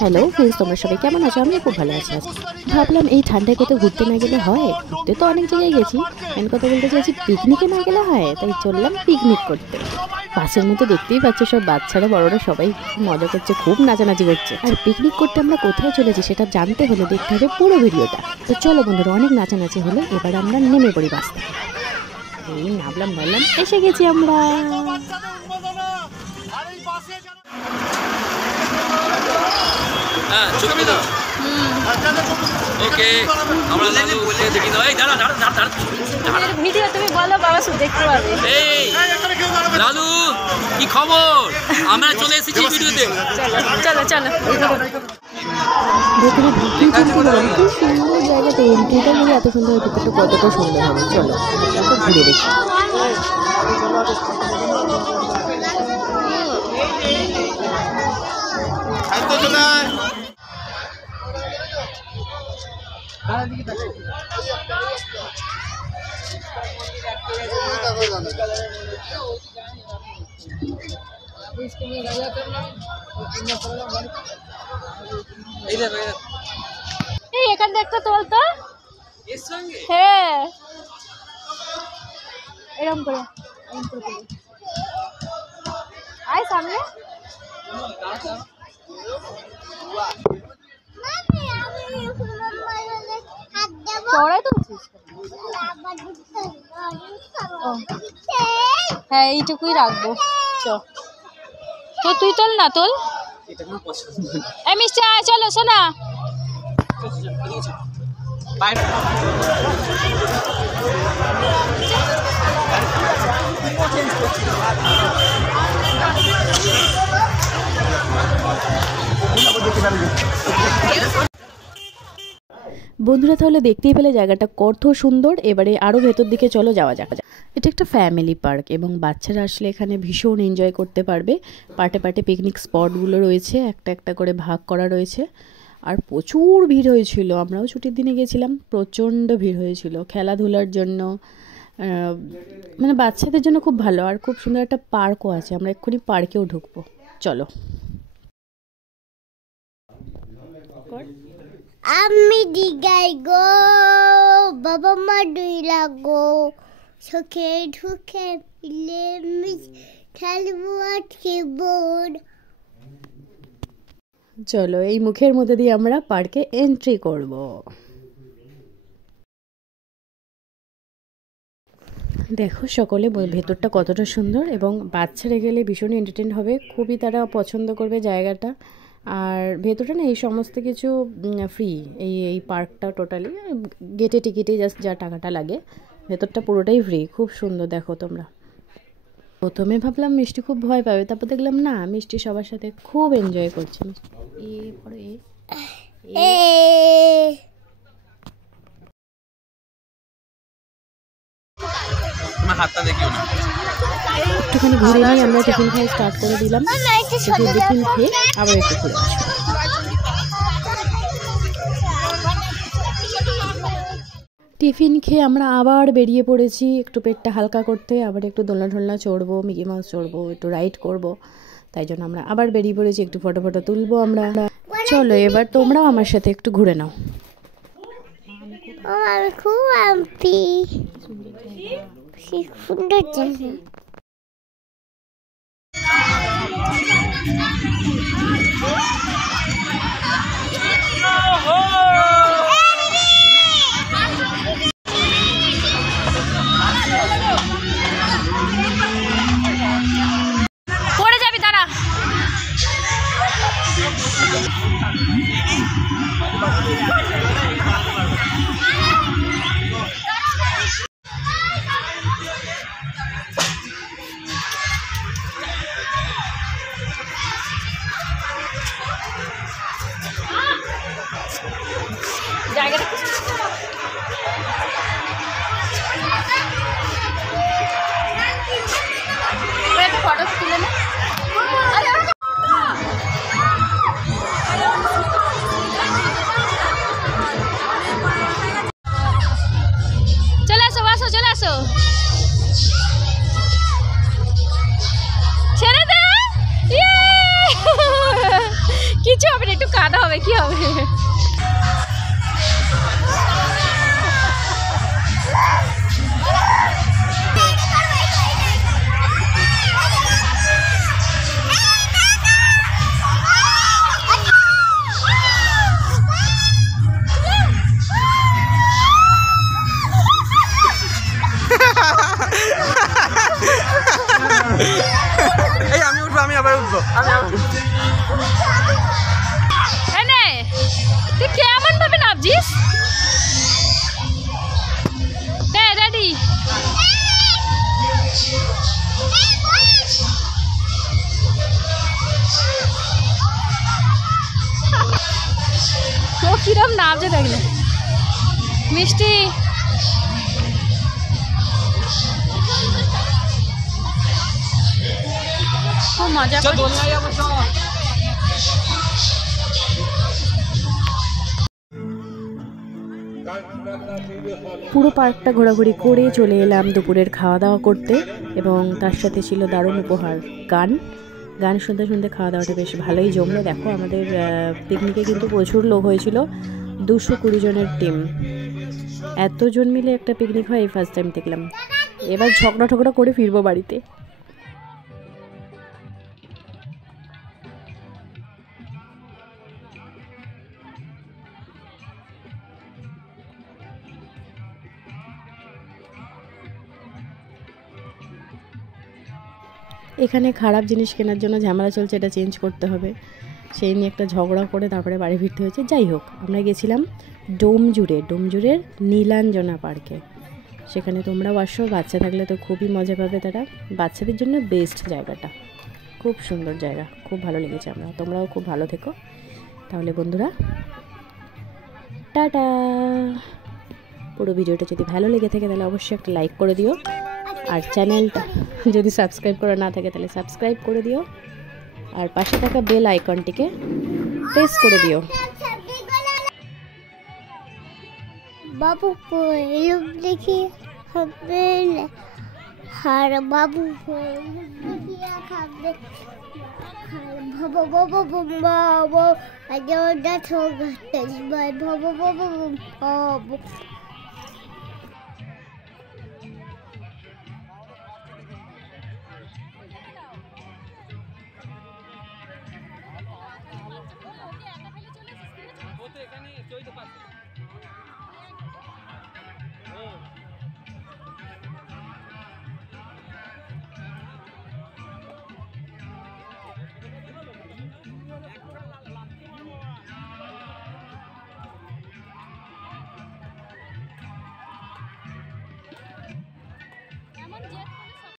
Hello friends, তোমরা সবাই কেমন আছো? আমি খুব ভালো আছি। ভাবলাম এই ঠান্ডায় কোথাও ঘুরতে না গেলে হয়। ঘুরতে তো অনেক জায়গায় গেছি, মেন কথা বলতে চাইছি পিকনিকে না গেলে হয়। তাই চললাম পিকনিক করতে। বাসের মধ্যে দেখতেই পাচ্ছ সব বাচ্চারা বড়রা সবাই মজা করছে, খুব নাচানাচি করছে। আর পিকনিক করতে আমরা কোথায় চলেছি সেটা জানতে হলে দেখতে হবে পুরো ভিডিওটা। তো চলো বন্ধুরা, অনেক নাচানাচি হলো, এবার আমরা নেমে পড়ি বাস থেকে। এই নামলাম ভাবলাম এসে গেছি আমরা। ওকে, আমরা লালু বলে দেখি না। এই দাঁড়া দাঁড়া দাঁড়া দাঁড়া, ভিডিও তুমি বলো, বাবা শুধু দেখতে পাবে। এই লালু, কি খবর? আমরা চলে এসেছি ভিডিওতে। চলো চলো ভেতরে ঢুকতেই কি সুন্দর জায়গাটা, এন্ট্রিটা নিয়ে এত সুন্দর, ভেতরটা কতটা সুন্দর হবে। চলো একটা ঘুরে দেখি। এই এখানে একটা তোল তো, হ্যাঁ এরকম করে আয় সামনে। চড়াই তো হ্যাঁ, এইটুকুই রাখবো। তো তুই তোল না, তোল। এই মিষ্টি আয়, চলো শোনা। বন্ধুরা তাহলে দেখতেই পেলে জায়গাটা কত সুন্দর। এবারে আরও ভেতর দিকে চলো যাওয়া যাক। এটা একটা ফ্যামিলি পার্ক এবং বাচ্চারা আসলে এখানে ভীষণ এনজয় করতে পারবে। পার্টে পার্টে পিকনিক স্পটগুলো রয়েছে, একটা একটা করে ভাগ করা রয়েছে। আর প্রচুর ভিড় হয়েছিল, আমরাও ছুটির দিনে গেছিলাম, প্রচণ্ড ভিড় হয়েছিল খেলাধুলার জন্য। মানে বাচ্চাদের জন্য খুব ভালো, আর খুব সুন্দর একটা পার্কও আছে। আমরা এক্ষুনি পার্কেও ঢুকবো, চলো। আমি দিগাই গো, বাবা মা দুইলা গো, চোখে ঢুকে পিলে খেলবো আজকে বোর্ড। চলো এই মুখের মধ্যে দিয়ে আমরা পার্কে এন্ট্রি করব। দেখো সকলে ভেতরটা কতটা সুন্দর, এবং বাচ্চারা গেলে ভীষণ এন্টারটেইন হবে, খুবই তারা পছন্দ করবে জায়গাটা। আর ভেতরটা না এই সমস্ত কিছু ফ্রি, এই পার্কটা টোটালি গেটে টিকিটে জাস্ট যা টাকাটা লাগে, ভেতরটা পুরোটাই ফ্রি। খুব সুন্দর দেখো তোমরা। প্রথমে ভাবলাম মিষ্টি খুব ভয় পাবে, তারপর দেখলাম না, মিষ্টি সবার সাথে খুব এনজয় করছে। একটুখানি ঘুরে নিয়ে আমরা টিফিন খাই স্টার্ট করে দিলাম। টিফিন খেয়ে আবার একটু ঘুরে আসবো। টিফিন খেয়ে আমরা আবার বেরিয়ে পড়েছি একটু পেটটা হালকা করতে। আবার একটু দোলনা ঢোলনা চড়বো, মিকি মাউস চড়বো, একটু রাইড করব। তাই জন্য আমরা আবার বেরিয়ে পড়েছি, একটু ফটো ফটো তুলবো আমরা। চলো এবার তোমরাও আমার সাথে একটু ঘুরে নাও। আমি খুব হ্যাপি, সুন্দর জায়গা। পড়ে যাবি, দাঁড়া। হবে কি হবে? আমি উঠবো, আমি আবার উঠবো, এনে তুই কেমন ভাবে নামছিস? রেডি? ও কিরম নামছে দেখলে মিষ্টি। খুব মজা করছি। পুরো পার্কটা ঘোরাঘুরি করে চলে এলাম দুপুরের খাওয়া দাওয়া করতে, এবং তার সাথে ছিল দারুণ উপহার গান। গান শুনতে শুনতে খাওয়া দাওয়াটা বেশ ভালোই জমলো। দেখো আমাদের পিকনিকে কিন্তু প্রচুর লোক হয়েছিল, 220 জনের টিম। এতজন মিলে একটা পিকনিক হয় এই ফার্স্ট টাইম দেখলাম। এবার ঝগড়া ঠগড়া করে ফিরবো বাড়িতে। এখানে খারাপ জিনিস কেনার জন্য ঝামেলা চলছে, এটা চেঞ্জ করতে হবে, সেই নিয়ে একটা ঝগড়া করে তারপরে বাড়ি ফিরতে হয়েছে। যাই হোক, আমরা গেছিলাম ডোমজুরের নীলাঞ্জনা পার্কে। সেখানে তোমরাও আসো, বাচ্চা থাকলে তো খুবই মজা পাবে তারা। বাচ্চাদের জন্য বেস্ট জায়গাটা, খুব সুন্দর জায়গা, খুব ভালো লেগেছে। তোমরাও খুব ভালো থেকো। তাহলে বন্ধুরা টাটা। পুরো ভিডিওটা যদি ভালো লেগে থাকে তাহলে অবশ্যই একটা লাইক করে দিও, আর চ্যানেলটা যদি সাবস্ক্রাইব করা না থাকে তাহলে সাবস্ক্রাইব করে দিও, আর পাশে থাকা বেল আইকনটিকে প্রেস করে দিও। বাবু লোক দেখি হবে হার বাবু দেখিয়া খাবে বাবা বাবা বাবা আজ ওটা ছোট বাবা বাবা বাবা